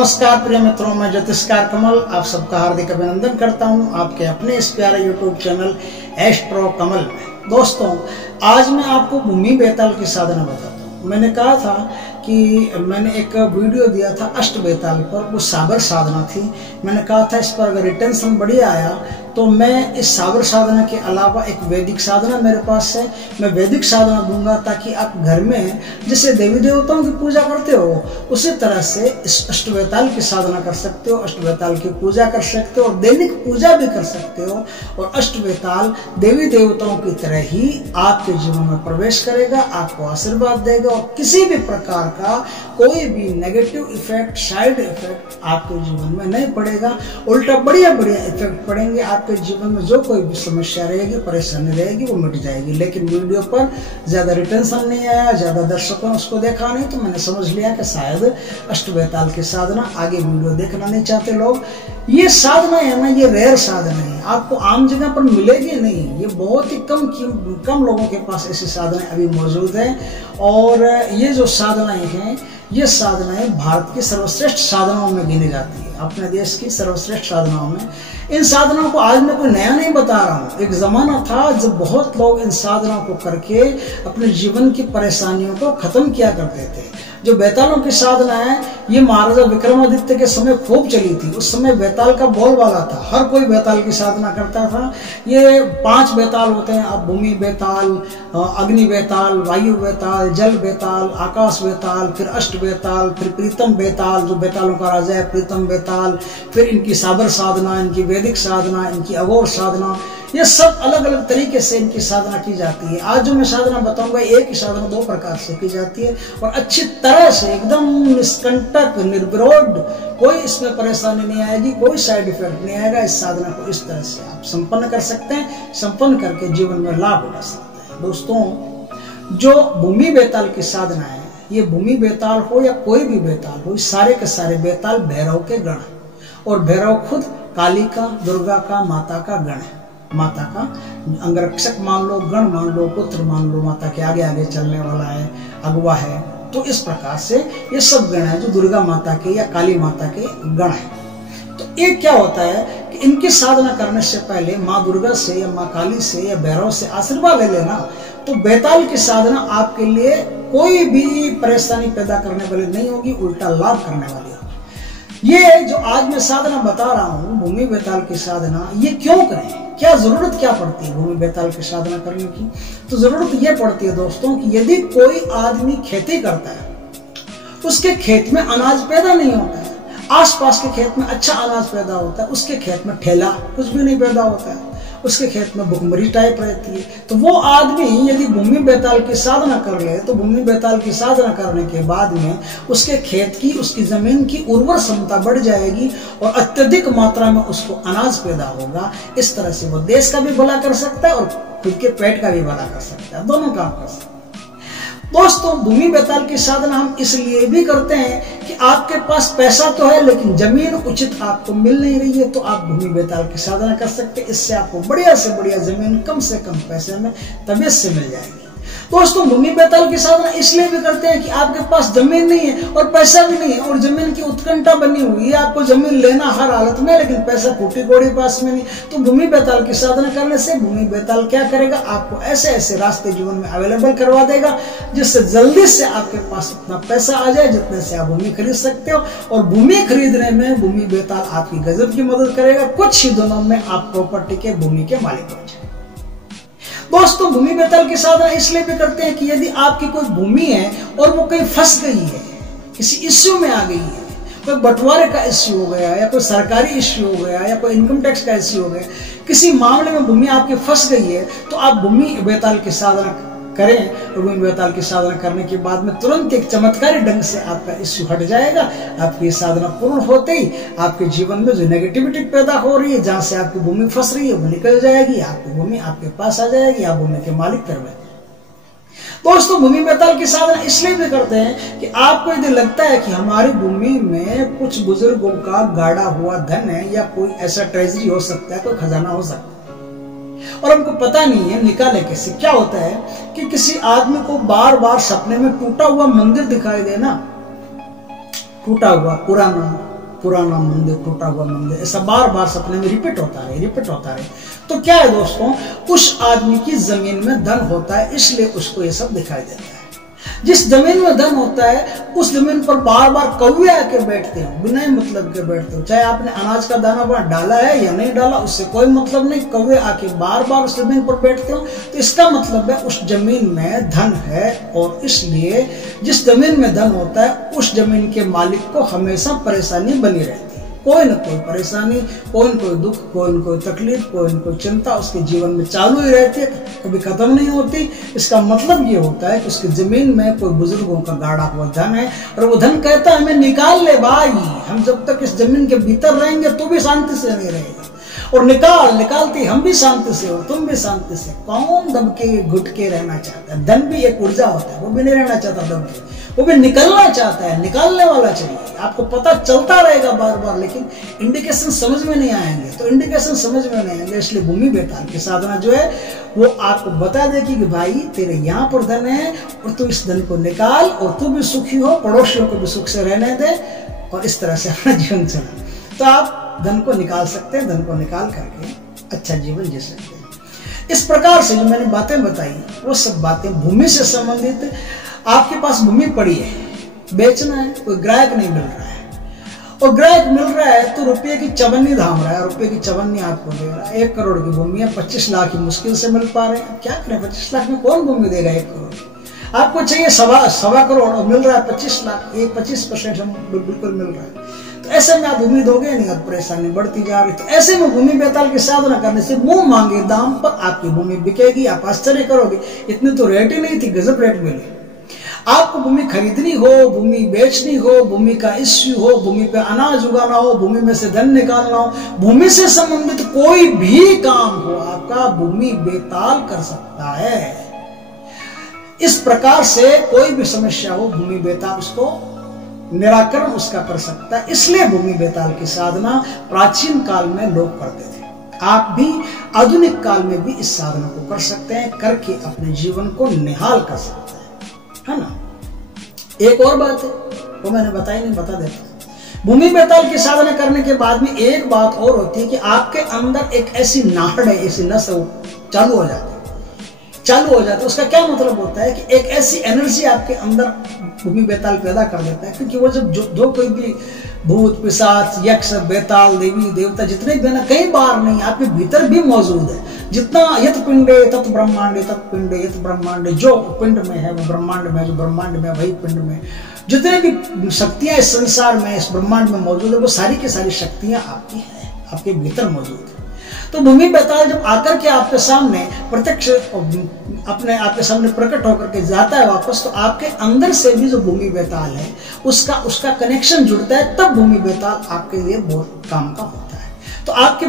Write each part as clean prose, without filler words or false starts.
नमस्कार प्रिय मित्रों, मैं ज्योतिषकार कमल आप सबका हार्दिक अभिनंदन करता हूं आपके अपने इस प्यारे यूट्यूब चैनल एस्ट्रो कमल में। दोस्तों, आज मैं आपको भूमि बेताल की साधना बताता हूं। मैंने कहा था कि मैंने एक वीडियो दिया था अष्ट बेताल पर, वो साबर साधना थी। मैंने कहा था इस पर अगर रिटेंशन बढ़िया आया तो मैं इस साबर साधना के अलावा एक वैदिक साधना मेरे पास है, मैं वैदिक साधना दूंगा ताकि आप घर में जैसे देवी देवताओं की पूजा करते हो उसी तरह से इस अष्ट बेताल की साधना कर सकते हो, अष्ट बेताल की पूजा कर सकते हो और दैनिक पूजा भी कर सकते हो। और अष्ट बेताल देवी देवताओं की तरह ही आपके जीवन में प्रवेश करेगा, आपको आशीर्वाद देगा और किसी भी प्रकार का कोई भी नेगेटिव इफेक्ट, साइड इफेक्ट आपके जीवन में नहीं पड़ेगा। उल्टा बढ़िया बढ़िया इफेक्ट पड़ेंगे। आपके जीवन में जो कोई भी समस्या रहेगी, परेशानी रहेगी, वो मिट जाएगी। लेकिन वीडियो पर ज्यादा रिटेंशन नहीं आया, ज्यादा दर्शकों ने उसको देखा नहीं, तो मैंने समझ लिया कि शायद अष्ट बेताल की साधना आगे वीडियो देखना नहीं चाहते लोग। ये साधना है ना, ये रेयर साधना है, आपको आम जगह पर मिलेगी नहीं। ये बहुत ही कम लोगों के पास ऐसी साधनाएं अभी मौजूद है। और ये जो साधनाएं हैं, ये साधनाएं भारत की सर्वश्रेष्ठ साधनाओं में गिनी जाती है, अपने देश की सर्वश्रेष्ठ साधनाओं में। इन साधनाओं को आज मैं कोई नया नहीं बता रहा हूँ। एक जमाना था जब बहुत लोग इन साधनाओं को करके अपने जीवन की परेशानियों को खत्म किया करते थे। जो बेतालों की साधना है, ये महाराजा विक्रमादित्य के समय खूब चली थी। उस समय बेताल का बोलबाला था, हर कोई बेताल की साधना करता था। ये 5 बेताल होते हैं, अब भूमि बेताल, अग्नि बेताल, वायु बेताल, जल बेताल, आकाश बेताल, फिर अष्ट बेताल, फिर प्रीतम बेताल जो बेतालों का राजा है, प्रीतम बेताल, फिर इनकी साबर साधना, इनकी वैदिक साधना, इनकी अघोर साधना, ये सब अलग अलग तरीके से इनकी साधना की जाती है। आज जो मैं साधना बताऊंगा, एक ही साधना 2 प्रकार से की जाती है और अच्छी तरह से एकदम निष्कंटक, निर्विरोध, कोई इसमें परेशानी नहीं आएगी, कोई साइड इफेक्ट नहीं आएगा। इस साधना को इस तरह से आप संपन्न कर सकते हैं, संपन्न करके जीवन में लाभ उठा सकते हैं। दोस्तों, जो भूमि बेताल की साधना है, ये भूमि बेताल हो या कोई भी बेताल हो, सारे के सारे बेताल भैरव के गण है। और भैरव खुद काली का, दुर्गा का, माता का गण है। माता का अंगरक्षक मान लो, गण मान लो, पुत्र मान लो, माता के आगे आगे चलने वाला है, अगवा है। तो इस प्रकार से ये सब गण है जो दुर्गा माता के या काली माता के गण है। तो एक क्या होता है कि इनकी साधना करने से पहले माँ दुर्गा से या माँ काली से या भैरव से आशीर्वाद ले लेना, तो बेताल की साधना आपके लिए कोई भी परेशानी पैदा करने वाली नहीं होगी, उल्टा लाभ करने वाली होगी। ये जो आज मैं साधना बता रहा हूँ, भूमि बेताल की साधना, ये क्यों करें, क्या जरूरत क्या पड़ती है भूमि बेताल की साधना करने की? तो जरूरत यह पड़ती है दोस्तों कि यदि कोई आदमी खेती करता है, उसके खेत में अनाज पैदा नहीं होता है, आसपास के खेत में अच्छा अनाज पैदा होता है, उसके खेत में ठेला कुछ भी नहीं पैदा होता है, उसके खेत में भुखमरी टाइप रहती है, तो वो आदमी यदि भूमि बेताल की साधना कर ले, तो भूमि बेताल की साधना करने के बाद में उसके खेत की, उसकी जमीन की उर्वर क्षमता बढ़ जाएगी और अत्यधिक मात्रा में उसको अनाज पैदा होगा। इस तरह से वो देश का भी भला कर सकता है और खुद के पेट का भी भला कर सकता है, दोनों काम कर सकता है। दोस्तों, भूमि बेताल की साधना हम इसलिए भी करते हैं कि आपके पास पैसा तो है लेकिन जमीन उचित आपको मिल नहीं रही है, तो आप भूमि बेताल की साधना कर सकते हैं। इससे आपको बढ़िया से बढ़िया जमीन कम से कम पैसे में तबीयत से मिल जाएगी। दोस्तों, भूमि बेताल की साधना इसलिए भी करते हैं कि आपके पास जमीन नहीं है और पैसा भी नहीं है और जमीन की उत्कंठा बनी हुई है, आपको जमीन लेना हर हालत में, लेकिन पैसा फूटी कौड़ी पास में नहीं। तो भूमि बेताल की साधना करने से भूमि बेताल क्या करेगा, आपको ऐसे ऐसे रास्ते जीवन में अवेलेबल करवा देगा जिससे जल्दी से आपके पास इतना पैसा आ जाए जितने से आप भूमि खरीद सकते हो। और भूमि खरीदने में भूमि बेताल आपकी गजब की मदद करेगा। कुछ ही दिनों में आप प्रॉपर्टी के, भूमि के मालिक हो जाए। दोस्तों, भूमि बेताल की साधना इसलिए भी करते हैं कि यदि आपकी कोई भूमि है और वो कहीं फंस गई है, किसी इश्यू में आ गई है, कोई बंटवारे का इश्यू हो गया या कोई सरकारी इश्यू हो गया या कोई इनकम टैक्स का इश्यू हो गया, किसी मामले में भूमि आपकी फंस गई है, तो आप भूमि बेताल की साधना करें। और भूमि बेताल की साधना करने के बाद में तुरंत एक चमत्कारी ढंग से आपका इश्यू हट जाएगा। आपकी साधना पूर्ण होते ही आपके जीवन में जो नेगेटिविटी पैदा हो रही है, जहां से आपकी भूमि फंस रही है, वो निकल जाएगी, आपकी भूमि आपके पास आ जाएगी, आप भूमि के मालिक करवाएंगे। दोस्तों, भूमि बेताल की साधना इसलिए भी करते हैं कि आपको यदि लगता है कि हमारी भूमि में कुछ बुजुर्गों का गाड़ा हुआ धन है या कोई ऐसा ट्रेजरी हो सकता है, कोई खजाना हो सकता है और हमको पता नहीं है निकाले कैसे। क्या होता है कि किसी आदमी को बार बार सपने में टूटा हुआ मंदिर दिखाई देना, टूटा हुआ, पुराना, पुराना मंदिर, टूटा हुआ मंदिर, ऐसा बार बार सपने में रिपीट होता रहे। तो क्या है दोस्तों, उस आदमी की जमीन में धन होता है, इसलिए उसको ये सब दिखाई देता है। जिस जमीन में धन होता है उस जमीन पर बार बार कौवे आके बैठते हो, बिना मतलब के बैठते हो। चाहे आपने अनाज का दाना वहां डाला है या नहीं डाला, उससे कोई मतलब नहीं, कौवे आके बार बार उस जमीन पर बैठते हो। तो इसका मतलब है उस जमीन में धन है, और इसलिए जिस जमीन में धन होता है उस जमीन के मालिक को हमेशा परेशानी बनी रहती है। कोई न कोई परेशानी, कोई न कोई दुख, कोई न कोई तकलीफ, कोई न कोई चिंता उसके जीवन में चालू ही रहती है, कभी खत्म नहीं होती। इसका मतलब ये होता है कि उसकी जमीन में कोई बुजुर्गों का गाड़ा हुआ धन है, और वो धन कहता है हमें निकाल ले भाई, हम जब तक इस जमीन के भीतर रहेंगे तो भी शांति से नहीं रहेगा, और निकालते हम भी शांति से और तुम भी शांति से। कौन दब के घुट के रहना चाहता है? धन भी एक ऊर्जा होता है, वो भी नहीं रहना चाहता दब के, वो भी निकलना चाहता है, निकालने वाला चाहिए। आपको पता चलता रहेगा बार बार, लेकिन इंडिकेशन समझ में नहीं आएंगे। तो इंडिकेशन समझ में नहीं आएंगे, इसलिए भूमि बेताल की साधना जो है वो आपको बता देगी कि भाई तेरे यहाँ पर धन है और तू इस धन को निकाल, और तू भी सुखी हो, पड़ोसियों को भी सुख से रहने दे, और इस तरह से अपना जीवन चला। तो आप धन को निकाल सकते हैं, धन को निकाल करके अच्छा जीवन जी सकते हैं। इस प्रकार से जो मैंने बातें बताई वो सब बातें भूमि से संबंधित। आपके पास भूमि पड़ी है, बेचना है, कोई ग्राहक नहीं मिल रहा है, और ग्राहक मिल रहा है तो रुपये की चवन्नी धाम रहा है, रुपये की चवन्नी आपको दे रहा है। 1 करोड़ की भूमि है, 25 लाख की मुश्किल से मिल पा रहे हैं। क्या करें, 25 लाख में कौन भूमि देगा 1 करोड़? आपको चाहिए सवा करोड़ और मिल रहा है 25 लाख, 25% बिल्कुल मिल रहा है। तो ऐसे में आप भूमि दोगे नहीं और परेशानी बढ़ती जा रही। तो ऐसे में भूमि बेताल की साधना करने से मुंह मांगे दाम पर आपकी भूमि बिकेगी। आप आश्चर्य करोगे, इतनी तो रेट ही नहीं थी, गजब रेट मिली। आपको भूमि खरीदनी हो, भूमि बेचनी हो, भूमि का इश्यू हो, भूमि पे अनाज उगाना हो, भूमि में से धन निकालना हो, भूमि से संबंधित कोई भी काम हो, आपका भूमि बेताल कर सकता है। इस प्रकार से कोई भी समस्या हो, भूमि बेताल उसको निराकरण उसका कर सकता है। इसलिए भूमि बेताल की साधना प्राचीन काल में लोग करते थे। आप भी आधुनिक काल में भी इस साधना को कर सकते हैं, करके अपने जीवन को निहाल कर सकते हैं, है ना। एक और बात है वो मैंने बताई नहीं, बता देता हूं। भूमि बेताल की साधना करने के बाद में एक बात और होती है कि आपके अंदर एक ऐसी नाहड़ है, ऐसी नस चालू हो जाती है। उसका क्या मतलब होता है कि एक ऐसी एनर्जी आपके अंदर भूमि बेताल पैदा कर देता है। क्योंकि वो जब जो कोई भी भूत, पिशाच, यक्ष, बेताल, देवी देवता जितने भी ना, कई बार नहीं, आपके भीतर भी मौजूद है। जितना यत पिंडे तत् ब्रह्मांडे, तत् पिंडे यत ब्रह्मांडे, जो पिंड में है वो ब्रह्मांड में, जो ब्रह्मांड में वही पिंड में, जितने भी शक्तियां इस संसार में, इस ब्रह्मांड में मौजूद है, वो सारी की सारी शक्तियां आपकी हैं, आपके भीतर मौजूद है। तो भूमि बेताल जब आकर के आपके सामने प्रत्यक्ष अपने आपके सामने प्रकट होकर के जाता है वापस, तो आपके अंदर से भी जो भूमि बेताल है उसका कनेक्शन जुड़ता है, तब भूमि बेताल आपके लिए बहुत काम का होता है। तो आपके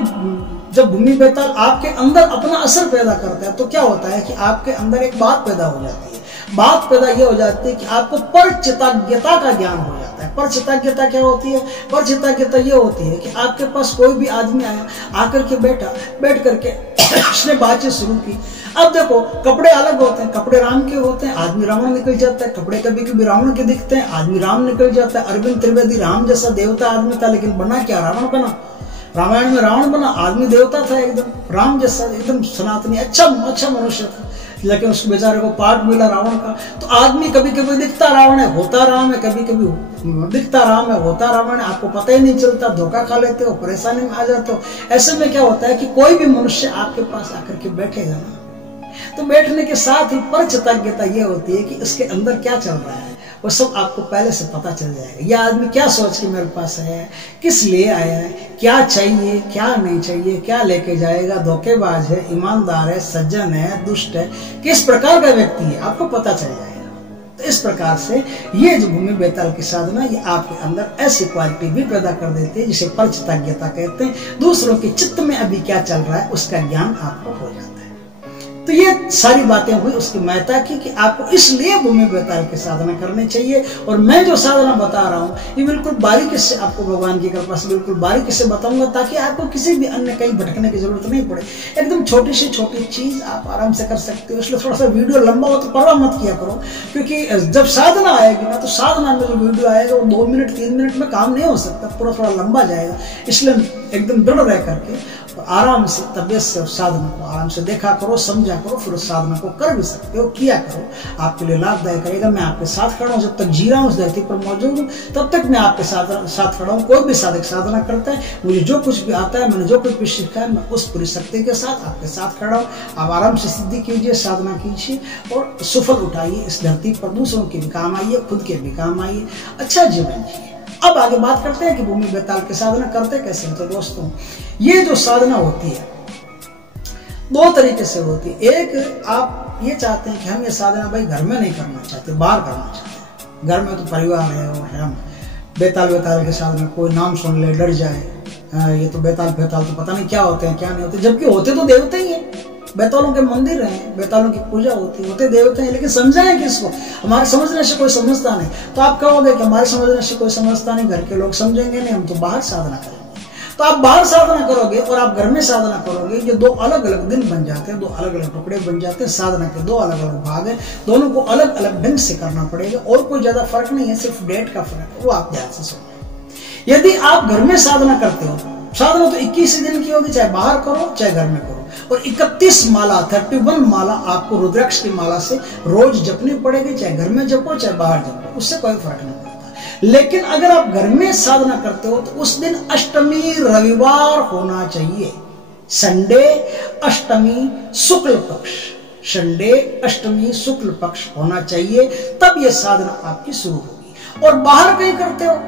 जब भूमि बेताल आपके अंदर अपना असर पैदा करता है तो क्या होता है कि आपके अंदर एक बात पैदा हो जाती है। बात पैदा ये हो जाती है कि आपको परचिताज्ञता का ज्ञान हो जाता है। परचिताज्ञता क्या होती है? परचिताज्ञता ये होती है कि आपके पास कोई भी आदमी आया, आकर के बैठ करके उसने बातचीत शुरू की। अब देखो, कपड़े अलग होते हैं, कपड़े राम के होते हैं, आदमी रावण निकल जाता है। कपड़े कभी कभी रावण के दिखते हैं, आदमी राम निकल जाता है। अरविंद त्रिवेदी राम जैसा देवता आदमी था, लेकिन बना क्या? रावण बना। रामायण में रावण बना, आदमी देवता था, एकदम राम जैसा, एकदम सनातनी, अच्छा मनुष्य था, लेकिन उस बेचारे को पाठ मिला रावण का। तो आदमी कभी कभी दिखता रावण है, होता राम है, कभी कभी दिखता राम है, होता रावण है, आपको पता ही नहीं चलता, धोखा खा लेते हो, परेशानी में आ जाते हो। ऐसे में क्या होता है कि कोई भी मनुष्य आपके पास आकर के बैठेगा ना, तो बैठने के साथ ही परचिताज्ञता ये होती है कि इसके अंदर क्या चल रहा है वो सब आपको पहले से पता चल जाएगा। यह आदमी क्या सोच के मेरे पास है, किस लिए आया है, क्या चाहिए, क्या नहीं चाहिए, क्या लेके जाएगा, धोखेबाज है, ईमानदार है, सज्जन है, दुष्ट है, किस प्रकार का व्यक्ति है, आपको पता चल जाएगा। तो इस प्रकार से ये जो भूमि बेताल की साधना, ये आपके अंदर ऐसी क्वालिटी भी पैदा कर देती है जिसे परचिताज्ञता कहते हैं। दूसरों के चित्त में अभी क्या चल रहा है उसका ज्ञान आपको हो जाता है। तो तो ये सारी बातें हुई उसकी महत्ता की कि आपको इसलिए भूमि बेताल की साधना करनी चाहिए। और मैं जो साधना बता रहा हूँ ये बिल्कुल बारीकी से आपको भगवान की कृपा से बिल्कुल बारीकी से बताऊंगा, ताकि आपको किसी भी अन्य कहीं भटकने की जरूरत नहीं पड़े। एकदम छोटी से छोटी चीज आप आराम से कर सकते हो। इसलिए थोड़ा सा वीडियो लंबा हो तो परवाह मत किया करो, क्योंकि जब साधना आएगी ना तो साधना में जो वीडियो आएगा वो 2 मिनट 3 मिनट में काम नहीं हो सकता, पूरा थोड़ा लंबा जाएगा। इसलिए एकदम दृढ़ रह करके आराम से तबियत से साधना को आराम से देखा करो, समझा करो, फिर उस साधना को कर भी सकते हो, किया करो, आपके लिए लाभदायक रहेगा। मैं आपके साथ खड़ा हूँ, जब तक जी रहा हूँ, उस धरती पर मौजूद हूँ, तब तक मैं आपके साथ खड़ा हूँ। कोई भी साधक साधना करता है, मुझे जो कुछ भी आता है, मैंने जो कुछ भी सीखा है, मैं उस पूरी शक्ति के साथ आपके साथ खड़ा हूँ। आप आराम से सिद्धि कीजिए, साधना कीजिए और सफल उठाइए। इस धरती पर दूसरों के भी काम आइए, खुद के भी काम आइए, अच्छा जीवन जिए। अब आगे बात करते हैं कि भूमि बेताल की साधना करते कैसे हैं। तो दोस्तों, ये जो साधना होती है 2 तरीके से होती है। एक, आप ये चाहते हैं कि हम ये साधना भाई घर में नहीं करना चाहते, बाहर करना चाहते हैं। घर में तो परिवार है और हम बेताल की साधना कोई नाम सुन ले डर जाए, ये तो बेताल तो पता नहीं क्या होते हैं क्या नहीं होते, जबकि होते तो देवते ही हैं। बेतालों के मंदिर हैं, बेतालों की पूजा होते देवते हैं, लेकिन समझाएं किसको? हमारे समझने से कोई समझता नहीं। तो आप कहोगे कि हमारे समझने से कोई समझता नहीं, घर के लोग समझेंगे नहीं, हम तो बाहर साधना करेंगे। तो आप बाहर साधना करोगे और आप घर में साधना करोगे, ये 2 अलग अलग दिन बन जाते हैं, 2 अलग अलग टुकड़े बन जाते हैं। साधना के 2 अलग अलग भाग हैं, दोनों को अलग अलग ढंग से करना पड़ेगा और कोई ज्यादा फर्क नहीं है, सिर्फ डेट का फर्क है, वो आप ध्यान से सुनिए। यदि आप घर में साधना करते हो, साधना तो 21 दिन की होगी, चाहे बाहर करो चाहे घर में करो, और 31 माला 31 माला आपको रुद्राक्ष की माला से रोज जपनी पड़ेगी, चाहे घर में जपो चाहे बाहर जपो, उससे कोई फर्क नहीं पड़ता। लेकिन अगर आप घर में साधना करते हो तो उस दिन अष्टमी रविवार होना चाहिए। संडे अष्टमी शुक्ल पक्ष, संडे अष्टमी शुक्ल पक्ष होना चाहिए, तब यह साधना आपकी शुरू होगी। और बाहर कहीं करते हो,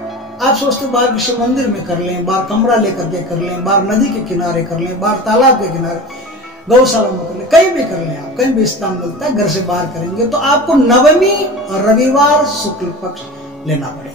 आप सोचते हो बाहर किसी मंदिर में कर लें, बाहर कमरा लेकर के कर लें, बाहर नदी के किनारे कर लें, बाहर तालाब के किनारे, गौशाला में कर लें, कहीं भी कर लें, आप कहीं भी स्थान मिलता है, घर से बाहर करेंगे तो आपको नवमी रविवार शुक्ल पक्ष लेना पड़ेगा।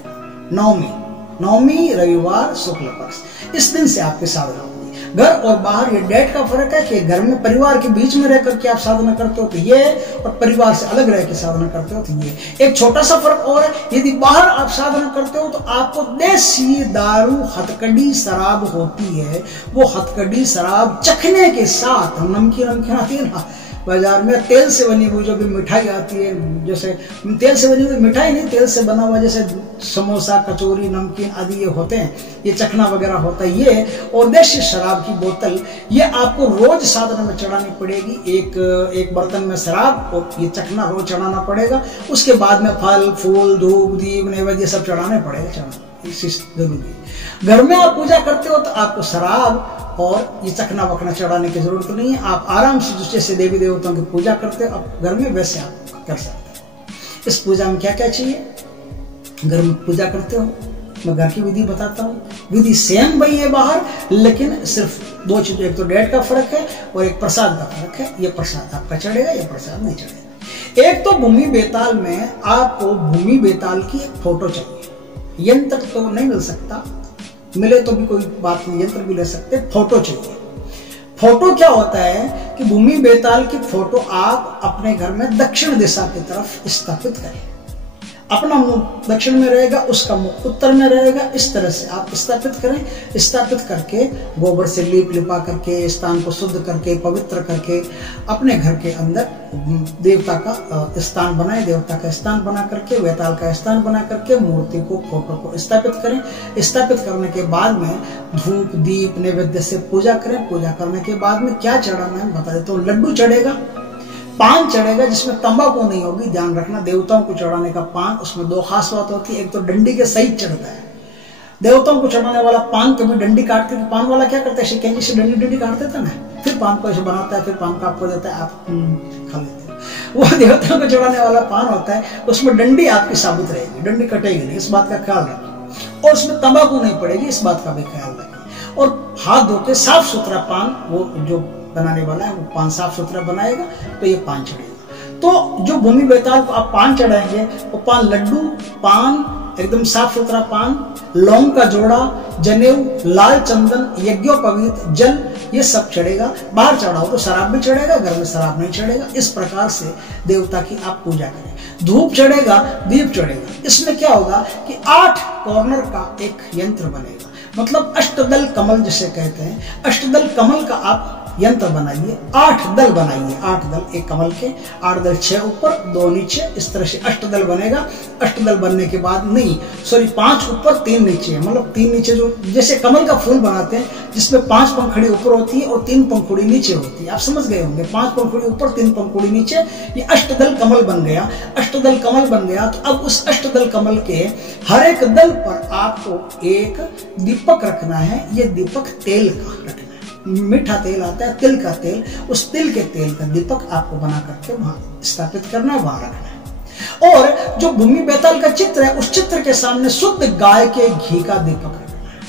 नवमी रविवार शुक्ल पक्ष, इस दिन से आपकी साधना होगी। घर और बाहर ये डेट का फर्क है कि घर में परिवार के बीच में रहकर के आप साधना करते हो तो ये, और परिवार से अलग रह के साधना करते हो तो ये। एक छोटा सा फर्क और है, यदि बाहर आप साधना करते हो तो आपको देसी दारू हथकड़ी शराब होती है, वो हथकड़ी शराब चखने के साथ, नमकीन आती है ना बाजार में, तेल से बनी हुई जो भी मिठाई आती है, जैसे तेल से बनी हुई मिठाई नहीं, तेल से बना हुआ जैसे समोसा कचौरी नमकीन आदि ये होते हैं, ये चखना वगैरह होता है ये, और देशी शराब की बोतल, ये आपको रोज साधना में चढ़ानी पड़ेगी। एक बर्तन में शराब और ये चखना रोज चढ़ाना पड़ेगा। उसके बाद में फल फूल धूप दीप नैवेद्य सब चढ़ाने पड़ेगा, जरूरी। घर में आप पूजा करते हो तो आपको शराब और ये चखना वखना चढ़ाने की जरूरत नहीं है। आप आराम से जैसे देवी देवताओं की पूजा करते हो आप घर में, वैसे आप कर सकते हो। इस पूजा में क्या क्या चाहिए? घर में पूजा करते हो, मैं घर की विधि बताता हूँ। विधि सेम वही है बाहर, लेकिन सिर्फ 2 चीजें, एक तो डेट का फर्क है और एक प्रसाद का फर्क है। ये प्रसाद आपका चढ़ेगा, ये प्रसाद नहीं चढ़ेगा। एक तो भूमि बेताल में आपको भूमि बेताल की एक फोटो चाहिए। यंत्र तो नहीं मिल सकता, मिले तो भी कोई बात नहीं, यंत्र भी ले सकते, फोटो चाहिए। फोटो क्या होता है कि भूमि बेताल की फोटो आप अपने घर में दक्षिण दिशा की तरफ स्थापित करें। अपना मुंह दक्षिण में रहेगा, उसका मुंह उत्तर में रहेगा, इस तरह से आप स्थापित करें। स्थापित करके गोबर से लिपा करके, स्थान को शुद्ध करके, पवित्र करके अपने घर के अंदर देवता का स्थान बनाए, देवता का स्थान बना करके, बेताल का स्थान बना करके मूर्ति को, फोटो को स्थापित करें। स्थापित करने के बाद में धूप दीप नैवेद्य से पूजा करें। पूजा करने के बाद में क्या चढ़ाना है बता देता हूँ। लड्डू चढ़ेगा, पान चढ़ेगा जिसमें तंबाकू नहीं होगी, ध्यान रखना। देवताओं को चढ़ाने का पान, उसमें 2 खास बात होती है। एक तो डंडी के सहित चढ़ता है। देवताओं को चढ़ाने वाला पान कभी डंडी काटते, पान वाला क्या करता है, शिकंजी से डंडी काट देता ना, फिर पान को ऐसे बनाता है, फिर पान को आपको देता है, आप खा लेते हैं। वो देवताओं को चढ़ाने वाला पान होता है, उसमें डंडी आपकी साबित रहेगी, डंडी कटेगी नहीं, इस बात का ख्याल रखें। और उसमें तंबाकू नहीं पड़ेगी, इस बात का भी ख्याल रखें। और हाथ धो के साफ सुथरा पान, वो जो बनाने वाला है वो पान साफ सुथरा बनाएगा तो ये पान चढ़ेगा। तो जो भूमि बेताल को आप पान चढ़ाएंगे वो पान, लड्डू पान, एकदम साफ सुथरा पान, लौंग का जोड़ा, जनेऊ, लाल चंदन, यज्ञोपवीत, जल, ये सब चढ़ेगा। बाहर चढ़ाओ तो शराब भी चढ़ेगा, घर में शराब नहीं चढ़ेगा। इस प्रकार से देवता की आप पूजा करें। धूप चढ़ेगा, दीप चढ़ेगा। इसमें क्या होगा कि 8 कॉर्नर का एक यंत्र बनेगा, मतलब अष्टदल कमल जिसे कहते हैं। अष्टदल कमल का आप यंत्र बनाइए, 8 दल बनाइए। 8 दल एक कमल के, 8 दल 6 ऊपर 2 नीचे, इस तरह से अष्टदल बनेगा। अष्टदल बनने के बाद 5 ऊपर 3 नीचे, मतलब 3 नीचे, जो जैसे कमल का फूल बनाते हैं जिसमें 5 पंखुड़ी ऊपर होती है और 3 पंखुड़ी नीचे होती है। आप समझ गए होंगे, 5 पंखुड़ी ऊपर 3 पंखुड़ी नीचे, ये अष्टदल कमल बन गया। अष्टदल कमल बन गया तो अब उस अष्टदल कमल के हर एक दल पर आपको एक दीपक रखना है। ये दीपक तेल का रखना है, मीठा तेल आता है, तिल का तेल, उस तिल के तेल का दीपक आपको बना करके वहां स्थापित करना है, वहां रखना है। और जो भूमि बेताल का चित्र है, उस चित्र के सामने शुद्ध गाय के घी का दीपक रखना है।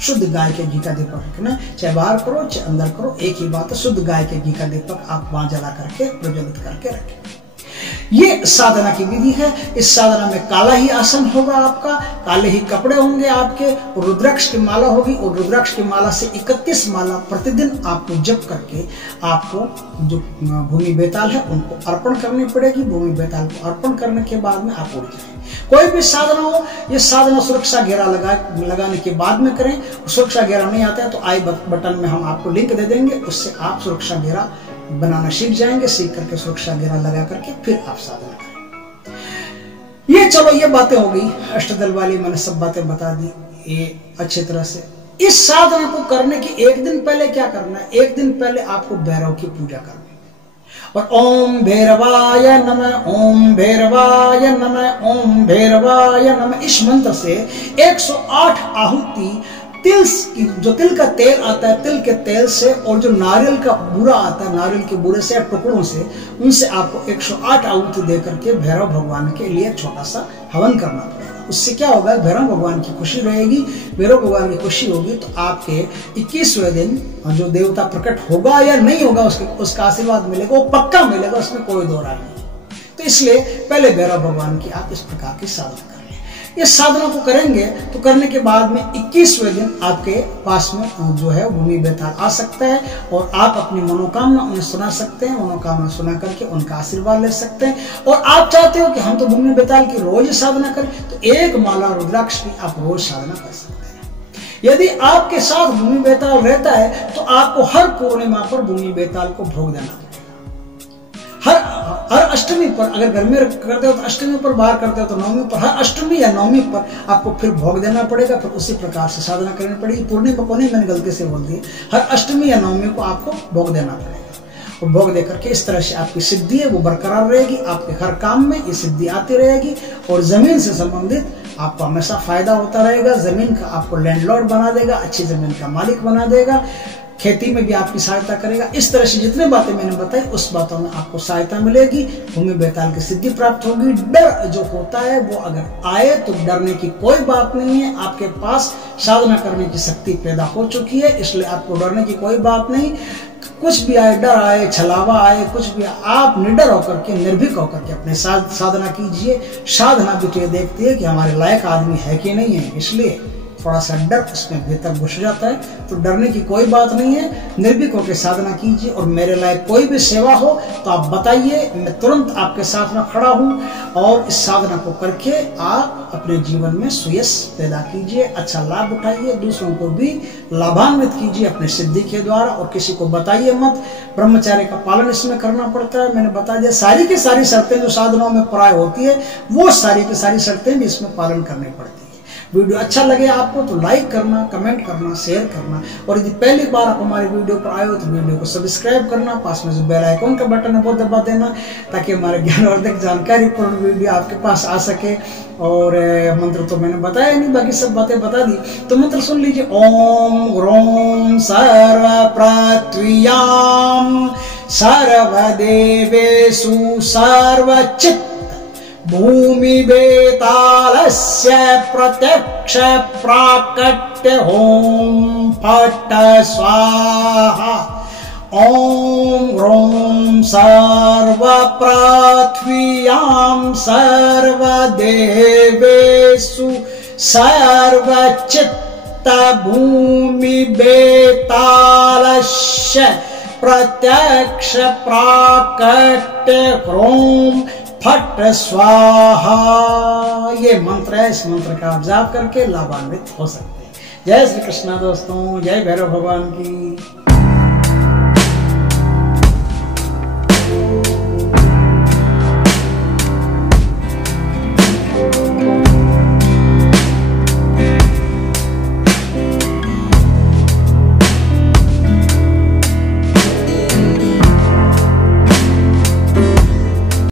शुद्ध गाय के घी का दीपक रखना है, चाहे बाहर करो चाहे अंदर करो, एक ही बात है। शुद्ध गाय के घी का दीपक आप वहां जला करके प्रज्वलित करके रखें। ये साधना की विधि है। इस साधना में काला ही आसन होगा आपका, काले ही कपड़े होंगे आपके, और रुद्राक्ष की माला होगी। और रुद्राक्ष की माला से 31 माला प्रतिदिन आपको जप करके आपको जो भूमि बेताल है उनको अर्पण करनी पड़ेगी। भूमि बेताल को अर्पण करने के बाद में आप उड़ जाएं। कोई भी साधना हो, ये साधना सुरक्षा घेरा लगाने के बाद में करें। सुरक्षा घेरा नहीं आता है तो आई बटन में हम आपको लिंक दे देंगे, उससे आप सुरक्षा घेरा बनाना सीख जाएंगे। सीख करके सुरक्षा घेरा लगा करके फिर आप साधना करें। ये चलो ये बातें हो गई अष्टदल वाली, मैंने सब बातें बता दी ये अच्छी तरह से। इस साधना को करने की एक दिन पहले क्या करना है, एक दिन पहले आपको भैरव की पूजा करनी है। और ओम भैरवाय नमः, ओम भैरवाय नमः, ओम भैरवाय नमः, इस मंत्र से 108 आहुति जो तिल का तेल आता है, तिल के तेल से, और जो नारियल का बूरा आता है, नारियल के बूरे से या टुकड़ों से, उनसे आपको 108 आहुति दे करके भैरव भगवान के लिए छोटा सा हवन करना पड़ेगा। उससे क्या होगा, भैरव भगवान की खुशी रहेगी। भैरव भगवान की खुशी होगी तो आपके 21वें दिन जो देवता प्रकट होगा या नहीं होगा, उसका आशीर्वाद मिलेगा, वो पक्का मिलेगा, उसमें कोई दो राय नहीं। तो इसलिए पहले भैरव भगवान की आप इस प्रकार की साधना करें। इस साधना को करेंगे तो करने के बाद में 21वें दिन आपके पास में जो है भूमि बेताल आ सकता है और आप अपनी मनोकामना उन्हें सुना सकते हैं। मनोकामना सुना करके उनका आशीर्वाद ले सकते हैं। और आप चाहते हो कि हम तो भूमि बेताल की रोज साधना करें, तो 1 माला रुद्राक्ष की आप रोज साधना कर सकते हैं। यदि आपके साथ भूमि बेताल रहता है तो आपको हर पूर्णिमा पर भूमि बेताल को भोग देना पड़ेगा। हर अष्टमी पर, अगर घर में करते हो तो अष्टमी पर, बाहर करते हो तो नवमी पर, हर अष्टमी या नवमी पर आपको फिर भोग देना पड़ेगा। फिर उसी प्रकार से साधना करनी पड़ेगी। पूर्णिमा को नहीं, मैंने गलती से बोल दिया, हर अष्टमी या नवमी को आपको भोग देना पड़ेगा। और भोग देकर के इस तरह से आपकी सिद्धि है वो बरकरार रहेगी। आपके हर काम में ये सिद्धि आती रहेगी और जमीन से संबंधित आपको हमेशा फायदा होता रहेगा। जमीन का आपको लैंडलॉर्ड बना देगा, अच्छी जमीन का मालिक बना देगा। खेती में भी आपकी सहायता करेगा। इस तरह से जितने बातें मैंने बताई उस बातों में आपको सहायता मिलेगी। भूमि बेताल की सिद्धि प्राप्त होगी। डर जो होता है वो अगर आए तो डरने की कोई बात नहीं है। आपके पास साधना करने की शक्ति पैदा हो चुकी है, इसलिए आपको डरने की कोई बात नहीं। कुछ भी आए, डर आए, छलावा आए, कुछ भी, आप निडर होकर के, निर्भीक होकर के अपने साधना कीजिए। साधना भी तो ये देखती है कि हमारे लायक आदमी है कि नहीं है, इसलिए थोड़ा सा डर उसमें भीतर घुस जाता है। तो डरने की कोई बात नहीं है, निर्भीक होकर साधना कीजिए। और मेरे लायक कोई भी सेवा हो तो आप बताइए, मैं तुरंत आपके साथ में खड़ा हूँ। और इस साधना को करके आप अपने जीवन में सुयश पैदा कीजिए, अच्छा लाभ उठाइए, दूसरों को भी लाभान्वित कीजिए अपने सिद्धि के द्वारा। और किसी को बताइए मत। ब्रह्मचर्य का पालन इसमें करना पड़ता है, मैंने बता दिया। सारी की सारी शर्तें जो साधनाओं में प्राय होती है वो सारी की सारी शर्तें भी इसमें पालन करनी पड़ती है। वीडियो अच्छा लगे आपको तो लाइक करना, कमेंट करना, शेयर करना। और यदि पहली बार आप हमारे वीडियो पर आए हो तो वीडियो को सब्सक्राइब करना। पास में जो बेल आइकॉन का बटन है वो दबा देना, ताकि हमारे ज्ञानवर्धक जानकारीपूर्ण वीडियो आपके पास आ सके। और मंत्र तो मैंने बताया नहीं, बाकी सब बातें बता दी। तो मंत्र सुन लीजिए। ओम ग्रोम सर्व पृथ्व्याम सर्वदेवेषु सर्वचित् भूमि बेतालस्य प्रत्यक्ष प्राकट्य ओम फट स्वाहा। ओम ग्रोम सर्व पृथ्व्याम सर्वदेवेषु सर्वचित् भूमि बेतालस्य प्रत्यक्ष प्राकट्य क्रोम फट स्वाहा। ये मंत्र है, इस मंत्र का आप जाप करके लाभान्वित हो सकते हैं। जय श्री कृष्णा दोस्तों, जय भैरव भगवान की।